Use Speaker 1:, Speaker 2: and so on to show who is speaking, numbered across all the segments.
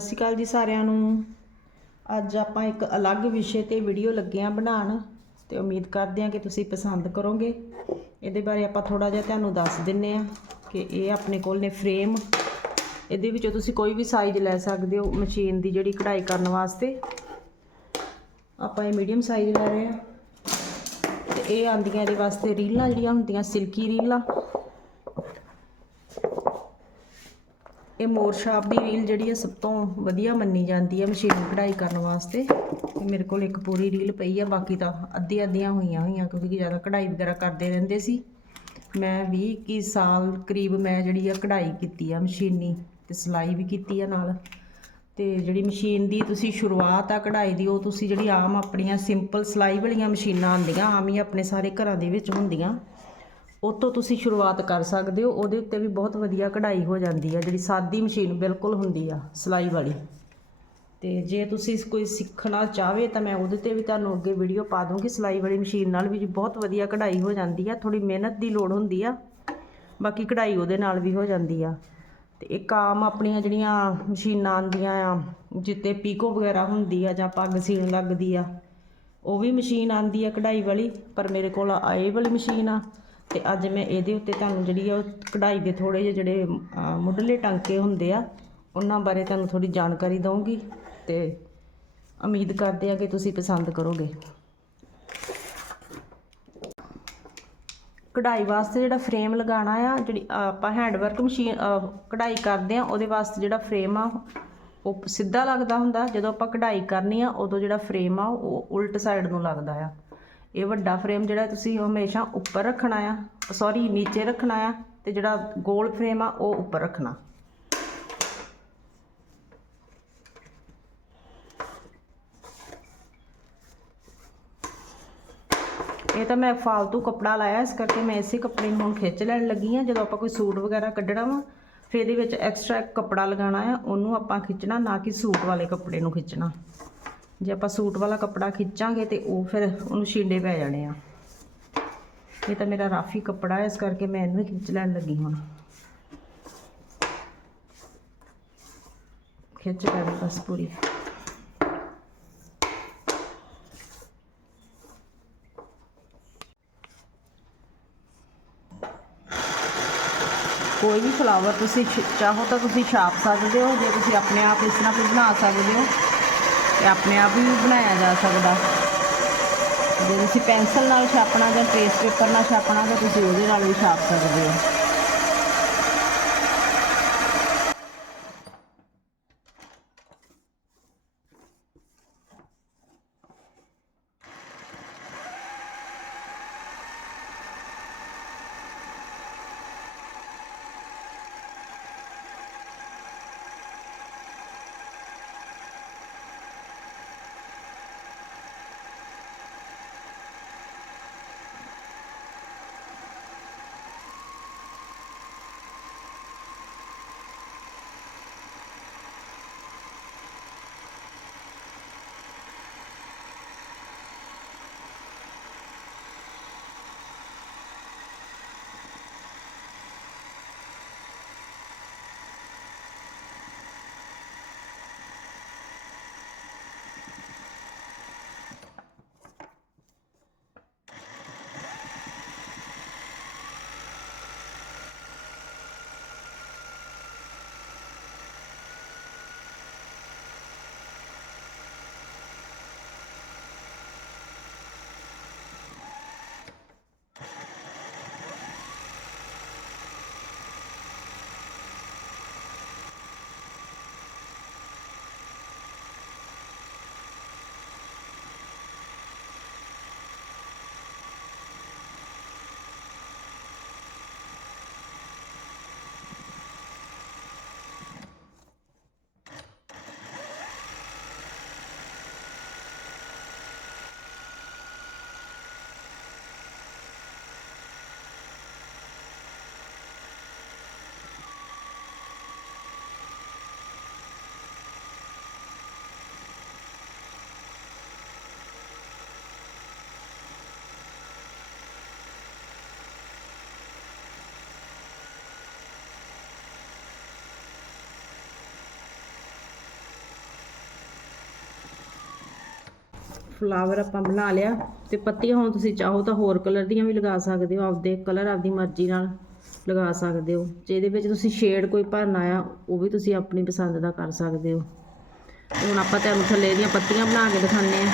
Speaker 1: ਸਤਿ ਸ਼੍ਰੀ ਅਕਾਲ ਜੀ ਸਾਰਿਆਂ ਨੂੰ। ਅੱਜ ਆਪਾਂ ਇੱਕ ਅਲੱਗ ਵਿਸ਼ੇ ਤੇ ਵੀਡੀਓ ਲੱਗੇ ਆ ਬਣਾਉਣ ਤੇ ਉਮੀਦ ਕਰਦੇ ਹਾਂ ਕਿ ਤੁਸੀਂ ਪਸੰਦ ਕਰੋਗੇ। ਇਹਦੇ ਬਾਰੇ ਆਪਾਂ ਥੋੜਾ ਜਿਹਾ ਤੁਹਾਨੂੰ ਦੱਸ ਦਿੰਨੇ ਆ ਕਿ ਇਹ ਆਪਣੇ ਕੋਲ ਨੇ ਫਰੇਮ ਇਹਦੇ ਵਿੱਚੋਂ ਤੁਸੀਂ ਕੋਈ ਵੀ ਸਾਈਜ਼ ਲੈ ਸਕਦੇ ਹੋ ਮਸ਼ੀਨ ਦੀ ਜਿਹੜੀ ਕਢਾਈ ਕਰਨ ਵਾਸਤੇ। ਆਪਾਂ ਇਹ ਮੀਡੀਅਮ ਸਾਈਜ਼ ਲੈ ਰਹੇ ਆ ਤੇ ਇਹ ਆਂਦੀਆਂ ਇਹਦੇ ਵਾਸਤੇ ਰੀਲਾਂ ਜਿਹੜੀਆਂ ਹੁੰਦੀਆਂ, ਸਿਲਕੀ ਰੀਲਾਂ। ਇਹ ਮੋਰ ਸ਼ਾਪ ਦੀ ਰੀਲ ਜਿਹੜੀ ਹੈ ਸਭ ਤੋਂ ਵਧੀਆ ਮੰਨੀ ਜਾਂਦੀ ਹੈ ਮਸ਼ੀਨ ਕਢਾਈ ਕਰਨ ਵਾਸਤੇ। ਤੇ ਮੇਰੇ ਕੋਲ ਇੱਕ ਪੂਰੀ ਰੀਲ ਪਈ ਆ, ਬਾਕੀ ਤਾਂ ਅੱਧੀ ਅੱਧੀਆਂ ਹੋਈਆਂ ਹੋਈਆਂ, ਕਿਉਂਕਿ ਜ਼ਿਆਦਾ ਕਢਾਈ ਵਗੈਰਾ ਕਰਦੇ ਰਹਿੰਦੇ ਸੀ। ਮੈਂ 20 ਕੀ ਸਾਲ ਕਰੀਬ ਮੈਂ ਜਿਹੜੀ ਆ ਕਢਾਈ ਕੀਤੀ ਆ ਮਸ਼ੀਨੀ, ਤੇ ਸਿਲਾਈ ਵੀ ਕੀਤੀ ਆ ਨਾਲ। ਤੇ ਜਿਹੜੀ ਮਸ਼ੀਨ ਦੀ ਤੁਸੀਂ ਸ਼ੁਰੂਆਤ ਆ ਕਢਾਈ ਦੀ, ਉਹ ਤੁਸੀਂ ਜਿਹੜੀ ਆਮ ਆਪਣੀਆਂ ਸਿੰਪਲ ਸਿਲਾਈ ਵਾਲੀਆਂ ਮਸ਼ੀਨਾਂ ਆਉਂਦੀਆਂ, ਆਮ ਹੀ ਆਪਣੇ ਸਾਰੇ ਘਰਾਂ ਦੇ ਵਿੱਚ ਹੁੰਦੀਆਂ। ਉਹ ਤੋਂ ਤੁਸੀਂ ਸ਼ੁਰੂਆਤ ਕਰ ਸਕਦੇ ਹੋ, ਉਹਦੇ ਉੱਤੇ ਵੀ ਬਹੁਤ ਵਧੀਆ ਕਢਾਈ ਹੋ ਜਾਂਦੀ ਆ, ਜਿਹੜੀ ਸਾਦੀ ਮਸ਼ੀਨ ਬਿਲਕੁਲ ਹੁੰਦੀ ਆ, ਸਿਲਾਈ ਵਾਲੀ। ਤੇ ਜੇ ਤੁਸੀਂ ਕੋਈ ਸਿੱਖਣਾ ਚਾਹਵੇ ਤਾਂ ਮੈਂ ਉਹਦੇ ਤੇ ਵੀ ਤੁਹਾਨੂੰ ਅੱਗੇ ਵੀਡੀਓ ਪਾ ਦੂੰਗੀ, ਸਿਲਾਈ ਵਾਲੀ ਮਸ਼ੀਨ ਨਾਲ ਵੀ ਬਹੁਤ ਵਧੀਆ ਕਢਾਈ ਹੋ ਜਾਂਦੀ ਆ ਥੋੜੀ ਮਿਹਨਤ ਦੀ ਲੋੜ ਹੁੰਦੀ ਆ, ਬਾਕੀ ਕਢਾਈ ਉਹਦੇ ਨਾਲ ਵੀ ਹੋ ਜਾਂਦੀ ਆ। ਤੇ ਇੱਕ ਆਮ ਆਪਣੀਆਂ ਜਿਹੜੀਆਂ ਮਸ਼ੀਨਾਂ ਆਉਂਦੀਆਂ ਆ, ਜਿੱਤੇ ਪੀਕੋ ਵਗੈਰਾ ਹੁੰਦੀ ਆ ਜਾਂ ਪੱਗ ਸੀਣ ਲੱਗਦੀ ਆ, ਉਹ ਵੀ ਮਸ਼ੀਨ ਆਂਦੀ ਆ ਕਢਾਈ ਵਾਲੀ, ਪਰ ਮੇਰੇ ਕੋਲ ਆਏ ਵਾਲੀ ਮਸ਼ੀਨ ਆ। ਤੇ ਅੱਜ ਮੈਂ ਇਹਦੇ ਉੱਤੇ ਤੁਹਾਨੂੰ ਜਿਹੜੀ ਆ ਉਹ ਕਢਾਈ ਦੇ ਥੋੜੇ ਜਿਹੇ ਜਿਹੜੇ ਮੁੱਢਲੇ ਟਾਂਕੇ ਹੁੰਦੇ ਆ, ਉਹਨਾਂ ਬਾਰੇ ਤੁਹਾਨੂੰ ਥੋੜੀ ਜਾਣਕਾਰੀ ਦਵਾਂਗੀ ਤੇ ਉਮੀਦ ਕਰਦੇ ਆ ਕਿ ਤੁਸੀਂ ਪਸੰਦ ਕਰੋਗੇ। ਕਢਾਈ ਵਾਸਤੇ ਜਿਹੜਾ ਫਰੇਮ ਲਗਾਉਣਾ ਆ, ਜਿਹੜੀ ਆਪਾਂ ਹੈਂਡਵਰਕ ਮਸ਼ੀਨ ਕਢਾਈ ਕਰਦੇ ਆ, ਉਹਦੇ ਵਾਸਤੇ ਜਿਹੜਾ ਫਰੇਮ ਆ, ਉਹ ਸਿੱਧਾ ਲੱਗਦਾ ਹੁੰਦਾ, ਜਦੋਂ ਆਪਾਂ ਕਢਾਈ ਕਰਨੀ ਆ, ਉਦੋਂ ਜਿਹੜਾ ਫਰੇਮ ਆ, ਉਹ ਉਲਟ ਸਾਈਡ ਨੂੰ ਲੱਗਦਾ ਆ। ਇਹ ਵੱਡਾ ਫਰੇਮ ਜਿਹੜਾ ਤੁਸੀਂ ਹਮੇਸ਼ਾ ਉੱਪਰ ਰੱਖਣਾ ਆ ਸੌਰੀ ਨੀਚੇ ਰੱਖਣਾ ਆ ਤੇ ਜਿਹੜਾ ਗੋਲ ਫਰੇਮ ਆ, ਉਹ ਉੱਪਰ ਰੱਖਣਾ। ਇਹ ਤਾਂ ਮੈਂ ਫਾਲਤੂ ਕੱਪੜਾ ਲਾਇਆ, ਇਸ ਕਰਕੇ ਮੈਂ ਇਸੇ ਕੱਪੜੇ ਨੂੰ ਹੁਣ ਖਿੱਚ ਲੈਣ ਲੱਗੀ ਆ। ਜਦੋਂ ਆਪਾਂ ਕੋਈ ਸੂਟ ਵਗੈਰਾ ਕੱਢਣਾ ਵਾ, ਫਿਰ ਇਹਦੇ ਵਿੱਚ ਐਕਸਟਰਾ ਕੱਪੜਾ ਲਗਾਉਣਾ ਆ, ਉਹਨੂੰ ਆਪਾਂ ਖਿੱਚਣਾ, ਨਾ ਕਿ ਸੂਟ ਵਾਲੇ ਕੱਪੜੇ ਨੂੰ ਖਿੱਚਣਾ। ਜੇ ਆਪਾਂ ਸੂਟ ਵਾਲਾ ਕੱਪੜਾ ਖਿੱਚਾਂਗੇ ਤੇ ਉਹ ਫਿਰ ਉਹਨੂੰ ਛਿੰਡੇ ਪੈ ਜਾਣੇ ਆ। ਇਹ ਤਾਂ ਮੇਰਾ ਰਾਫੀ ਕੱਪੜਾ ਹੈ, ਇਸ ਕਰਕੇ ਮੈਂ ਇਹਨੂੰ ਹੀ ਖਿੱਚ ਲੈਣ ਲੱਗੀ ਹੁਣ। ਖਿੱਚ ਲੈਣੀ ਬਸ ਪੂਰੀ। ਕੋਈ ਵੀ ਫਲਾਵਰ ਤੁਸੀਂ ਛ- ਚਾਹੋ ਤਾਂ ਤੁਸੀਂ ਛਾਪ ਸਕਦੇ ਹੋ, ਜੇ ਤੁਸੀਂ ਆਪਣੇ ਆਪ ਇਸ ਤਰ੍ਹਾਂ ਵੀ ਬਣਾ ਸਕਦੇ ਹੋ। ਤੇ ਆਪਣੇ ਆਪ ਵੀ ਬਣਾਇਆ ਜਾ ਸਕਦਾ। ਜੇ ਤੁਸੀਂ ਪੈਨਸਲ ਨਾਲ ਛਾਪਣਾ ਜਾਂ ਟ੍ਰੇਸ ਪੇਪਰ ਨਾਲ ਛਾਪਣਾ, ਤਾਂ ਤੁਸੀਂ ਉਹਦੇ ਨਾਲ ਵੀ ਛਾਪ ਸਕਦੇ ਹੋ। ਫਲਾਵਰ ਆਪਾਂ ਬਣਾ ਲਿਆ ਤੇ ਪੱਤੀਆਂ ਹੁਣ ਤੁਸੀਂ ਚਾਹੋ ਤਾਂ ਹੋਰ ਕਲਰ ਦੀਆਂ ਵੀ ਲਗਾ ਸਕਦੇ ਹੋ, ਆਪਦੇ ਕਲਰ ਆਪਦੀ ਮਰਜ਼ੀ ਨਾਲ ਲਗਾ ਸਕਦੇ ਹੋ। ਜੇ ਇਹਦੇ ਵਿੱਚ ਤੁਸੀਂ ਸ਼ੇਡ ਕੋਈ ਭਰਨਾ ਆ ਉਹ ਵੀ ਤੁਸੀਂ ਆਪਣੀ ਪਸੰਦ ਦਾ ਕਰ ਸਕਦੇ ਹੋ। ਹੁਣ ਆਪਾਂ ਤੁਹਾਨੂੰ ਥੱਲੇ ਦੀਆਂ ਪੱਤੀਆਂ ਬਣਾ ਕੇ ਦਿਖਾਉਂਦੇ ਆ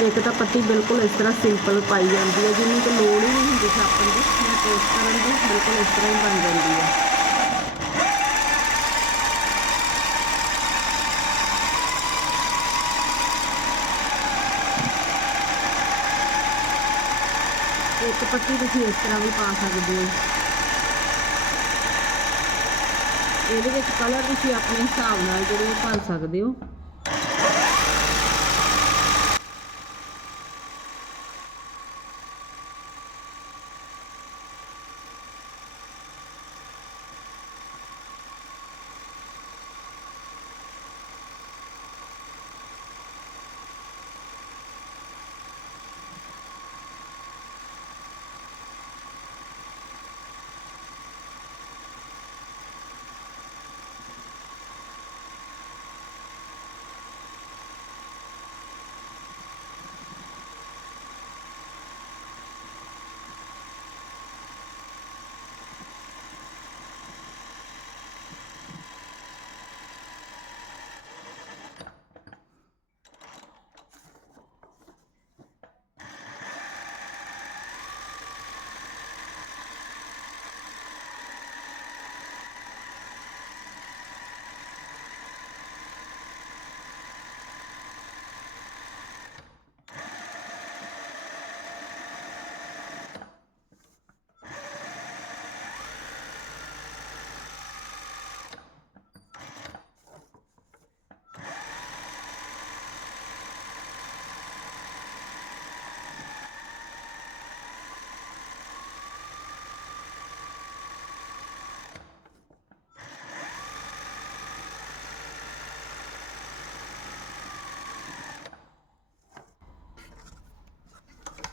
Speaker 1: ਇੱਕ ਤਾਂ ਪੱਤੀ ਬਿਲਕੁਲ ਇਸ ਤਰ੍ਹਾਂ ਸਿੰਪਲ ਪਾਈ ਜਾਂਦੀ ਹੈ ਜਿਹਨੂੰ ਕਿ ਲੋੜ ਹੀ ਨਹੀਂ ਹੁੰਦੀ ਛਾਪਣ ਦੀ। ਜਾਂ ਪੇਸਟ ਕਰਨ ਦੀ ਬਿਲਕੁਲ ਇਸ ਤਰ੍ਹਾਂ ਹੀ ਬਣ ਜਾਂਦੀ ਹੈ। ਇੱਕ ਪੱਤੀ ਤੁਸੀਂ ਇਸ ਤਰ੍ਹਾਂ ਵੀ ਪਾ ਸਕਦੇ ਹੋ। ਇਹਦੇ ਵਿੱਚ ਕਲਰ ਤੁਸੀਂ ਆਪਣੇ ਹਿਸਾਬ ਨਾਲ ਜਿਹੜੇ ਉਹ ਭਰ ਸਕਦੇ ਹੋ।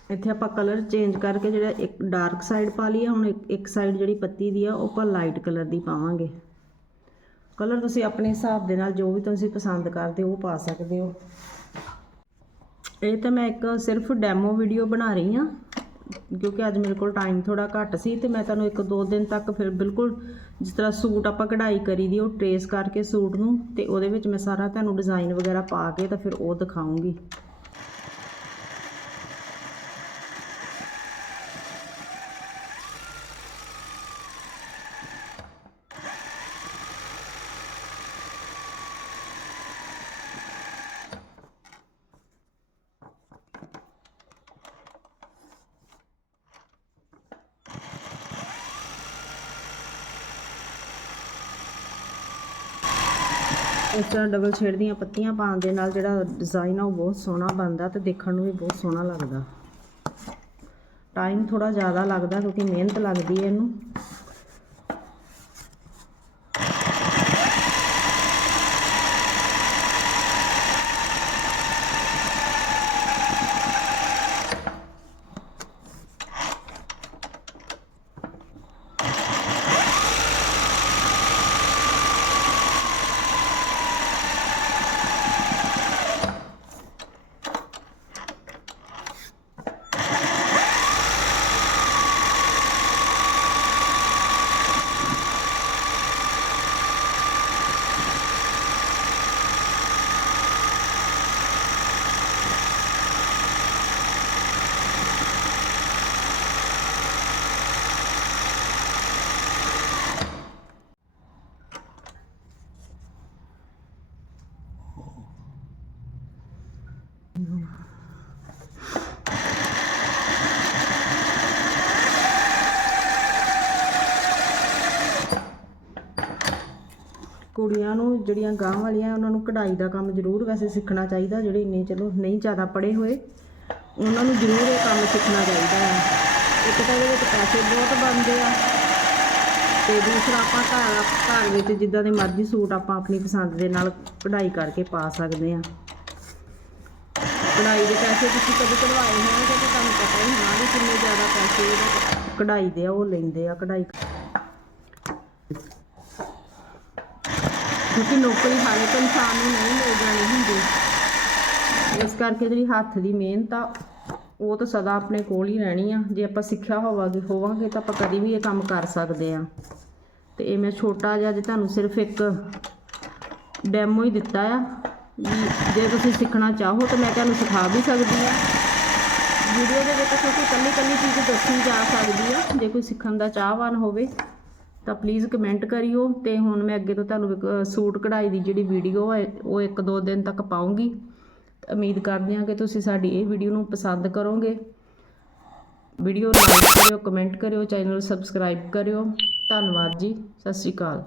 Speaker 1: ਇੱਥੇ ਆਪਾਂ ਕਲਰ ਚੇਂਜ ਕਰਕੇ ਜਿਹੜਾ ਇੱਕ ਡਾਰਕ ਸਾਈਡ ਪਾ ਲਈ ਆ ਹੁਣ ਇੱਕ ਇੱਕ ਸਾਈਡ ਜਿਹੜੀ ਪੱਤੀ ਦੀ ਆ, ਉਹ ਆਪਾਂ ਲਾਈਟ ਕਲਰ ਦੀ ਪਾਵਾਂਗੇ। ਕਲਰ ਤੁਸੀਂ ਆਪਣੇ ਹਿਸਾਬ ਦੇ ਨਾਲ ਜੋ ਵੀ ਤੁਸੀਂ ਪਸੰਦ ਕਰਦੇ ਹੋ, ਉਹ ਪਾ ਸਕਦੇ ਹੋ। ਇਹ ਤਾਂ ਮੈਂ ਇੱਕ ਸਿਰਫ ਡੈਮੋ ਵੀਡੀਓ ਬਣਾ ਰਹੀ ਹਾਂ, ਕਿਉਂਕਿ ਅੱਜ ਮੇਰੇ ਕੋਲ ਟਾਈਮ ਥੋੜਾ ਘੱਟ ਸੀ ਤੇ ਮੈਂ ਤੁਹਾਨੂੰ ਇੱਕ ਦੋ ਦਿਨ ਤੱਕ ਫਿਰ ਬਿਲਕੁਲ ਜਿਸ ਤਰ੍ਹਾਂ ਸੂਟ ਆਪਾਂ ਕਢਾਈ ਕਰੀ ਦੀ, ਉਹ ਟਰੇਸ ਕਰਕੇ ਸੂਟ ਨੂੰ ਤੇ ਉਹਦੇ ਵਿੱਚ ਮੈਂ ਸਾਰਾ ਤੁਹਾਨੂੰ ਡਿਜ਼ਾਈਨ ਵਗੈਰਾ ਪਾ ਕੇ ਤਾਂ ਫਿਰ ਉਹ ਦਿਖਾਉਂਗੀ। ਇਸ ਤਰ੍ਹਾਂ ਡਬਲ ਸ਼ੇਡ ਦੀਆਂ ਪੱਤੀਆਂ ਪਾਉਣ ਦੇ ਨਾਲ ਜਿਹੜਾ ਡਿਜ਼ਾਈਨ ਆ ਉਹ ਬਹੁਤ ਸੋਹਣਾ ਬਣਦਾ ਤੇ ਦੇਖਣ ਨੂੰ ਵੀ ਬਹੁਤ ਸੋਹਣਾ ਲੱਗਦਾ। ਟਾਈਮ ਥੋੜਾ ਜ਼ਿਆਦਾ ਲੱਗਦਾ ਕਿਉਂਕਿ ਮਿਹਨਤ ਲੱਗਦੀ ਹੈ ਇਹਨੂੰ। ਕੁੜੀਆਂ ਨੂੰ, ਜਿਹੜੀਆਂ ਗਾਂ ਵਾਲੀਆਂ ਉਹਨਾਂ ਨੂੰ ਕਢਾਈ ਦਾ ਕੰਮ ਜ਼ਰੂਰ ਵੈਸੇ ਸਿੱਖਣਾ ਚਾਹੀਦਾ, ਜਿਹੜੇ ਇੰਨੇ ਚਲੋ ਨਹੀਂ ਜ਼ਿਆਦਾ ਪੜ੍ਹੇ ਹੋਏ, ਉਹਨਾਂ ਨੂੰ ਜ਼ਰੂਰ ਇਹ ਕੰਮ ਸਿੱਖਣਾ ਚਾਹੀਦਾ ਹੈ। ਇੱਕ ਤਾਂ ਇਹਦੇ ਵਿੱਚ ਪੈਸੇ ਬਹੁਤ ਬਣਦੇ ਆ ਤੇ ਦੂਸਰਾ ਆਪਾਂ ਘਰ ਘਰ ਵਿੱਚ ਜਿੱਦਾਂ ਦੇ ਮਰਜ਼ੀ ਸੂਟ ਆਪਾਂ ਆਪਣੀ ਪਸੰਦ ਦੇ ਨਾਲ ਕਢਾਈ ਕਰਕੇ ਪਾ ਸਕਦੇ ਆ ਕਢਾਈ ਦੇ ਪੈਸੇ ਤੁਸੀਂ ਕਦੇ ਕਢਵਾਏ ਹੋਣਗੇ ਤਾਂ ਤੁਹਾਨੂੰ ਪਤਾ ਹੀ ਹੋਣਾ ਵੀ ਕਿੰਨੇ ਜ਼ਿਆਦਾ ਪੈਸੇ ਕਢਾਈ ਦੇ ਆ, ਉਹ ਲੈਂਦੇ ਆ ਕਢਾਈ। ਕਿਉਂਕਿ ਨੌਕਰੀ ਹਰ ਇੱਕ ਇਨਸਾਨ ਨੂੰ ਨਹੀਂ ਮਿਲ ਜਾਣੀ ਹੁੰਦੀ। ਇਸ ਕਰਕੇ ਜਿਹੜੀ ਹੱਥ ਦੀ ਮਿਹਨਤ ਆ, ਉਹ ਤਾਂ ਸਦਾ ਆਪਣੇ ਕੋਲ ਹੀ ਰਹਿਣੀ ਆ। ਜੇ ਆਪਾਂ ਸਿੱਖਿਆ ਹੋਵਾਂਗੇ ਹੋਵਾਂਗੇ ਤਾਂ ਆਪਾਂ ਕਦੀ ਵੀ ਇਹ ਕੰਮ ਕਰ ਸਕਦੇ ਆ। ਤੇ ਇਹ ਮੈਂ ਛੋਟਾ ਜਿਹਾ ਜੇ ਤੁਹਾਨੂੰ ਸਿਰਫ ਇੱਕ ਡੈਮੋ ਹੀ ਦਿੱਤਾ ਆ ਜੇ ਤੁਸੀਂ ਸਿੱਖਣਾ ਚਾਹੋ ਤਾਂ ਮੈਂ ਤੁਹਾਨੂੰ ਸਿਖਾ ਵੀ ਸਕਦੀ ਆ। ਵੀਡੀਓ ਦੇ ਵਿੱਚ ਤੁਸੀਂ ਕੱਲੀ ਕੱਲੀ ਚੀਜ਼ ਦੱਸੀ ਜਾ ਸਕਦੀ ਆ। ਜੇ ਕੋਈ ਸਿੱਖਣ ਦਾ ਚਾਹਵਾਨ ਹੋਵੇ ਤਾਂ ਪਲੀਜ਼ ਕਮੈਂਟ ਕਰਿਓ ਤੇ ਹੁਣ ਮੈਂ ਅੱਗੇ ਤੋਂ ਤੁਹਾਨੂੰ ਸੂਟ ਕਢਾਈ ਦੀ ਜਿਹੜੀ ਵੀਡੀਓ ਹੈ ਉਹ ਇੱਕ ਦੋ ਦਿਨ ਤੱਕ ਪਾਉਂਗੀ। ਉਮੀਦ ਕਰਦੀ ਹਾਂ ਕਿ ਤੁਸੀਂ ਸਾਡੀ ਇਹ ਵੀਡੀਓ ਨੂੰ ਪਸੰਦ ਕਰੋਗੇ। ਵੀਡੀਓ ਲਾਈਕ ਕਰਿਓ ਕਮੈਂਟ ਕਰਿਓ ਚੈਨਲ ਸਬਸਕ੍ਰਾਈਬ ਕਰਿਓ। ਧੰਨਵਾਦ ਜੀ, ਸਤਿ ਸ਼੍ਰੀ ਅਕਾਲ।